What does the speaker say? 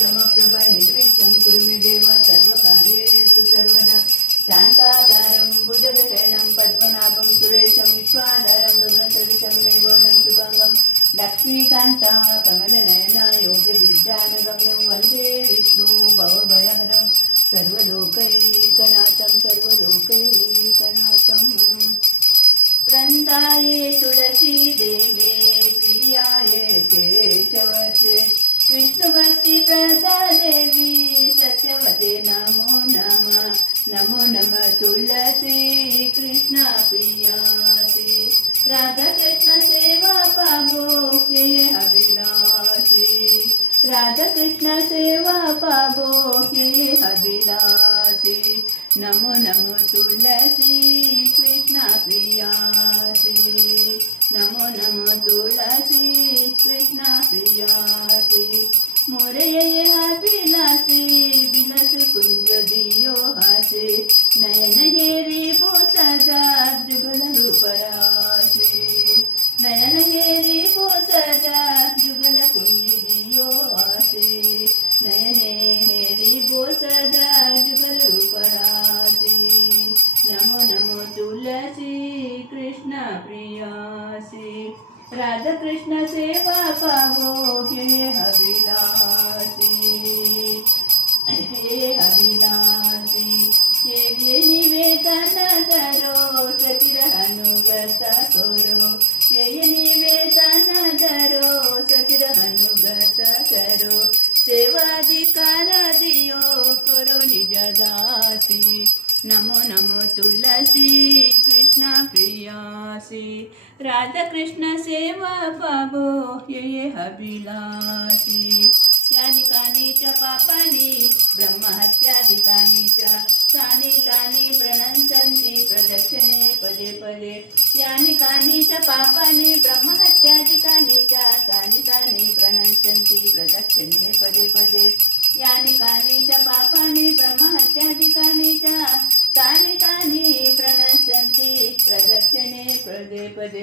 समप्रभ निर्विघ्नं कुरु मे देव सर्वकार्येषु सर्वदा शान्ताकारं भुजगशयनं पद्मनाभं सुरेशं विश्वाधारं गगनसदृशं मेघवर्णं शुभाङ्गं लक्ष्मीकान्तं कमलनयनं योगविद्यानगम्यं वन्दे विष्णु भवभयहरं सर्वलोकैकनाथं वृन्दाये तुलसी देवे प्रियाये केशवसे विष्णुभक्ति प्रदादेवी सत्यवते नमो नमः तुलसी कृष्ण प्रियासी राधा कृष्ण सेवा पावो ये अभिलाषी राधा कृष्ण सेवा पावो ये अभिलाषी नमो तुलसी कृष्ण प्रियासी नमो तुलसी कृष्ण प्रियासी मोरे ये अभिलाषी बिलस कुंज दियो हासे नयन हेरी बोसदा जुगल रूपराशि नयन हेरी बोसदा जुगल कुंज दियो हासे नयने हेरी बोसदा जुगल रूपराशि नमो तुलसी कृष्ण प्रियासी राधा कृष्ण सेवा पावो हे अभिलाषी ये निवेदन करो सखिर अनुगत करो ये निवेदन करो सखिर अनुगत करो सेवाधिकार दियो करो निज दासी नमो तुलसी कृष्ण प्रियासी राधा कृष्ण सेवा पावो ये अभिलाषी यानि कानि च पापानि ब्रह्महत्यादिकानि च तानि प्रणश्यन्ति प्रदक्षिणे पदे पदे यानि कानि च पापानि ब्रह्महत्यादिकानि च तानि प्रणश्यन्ति प्रदक्षिणे पदे पदे यानि कानि च पापानि ब्रह्महत्यादिकानि च तानि प्रणश्यन्ति प्रदक्षिणे पदे पदे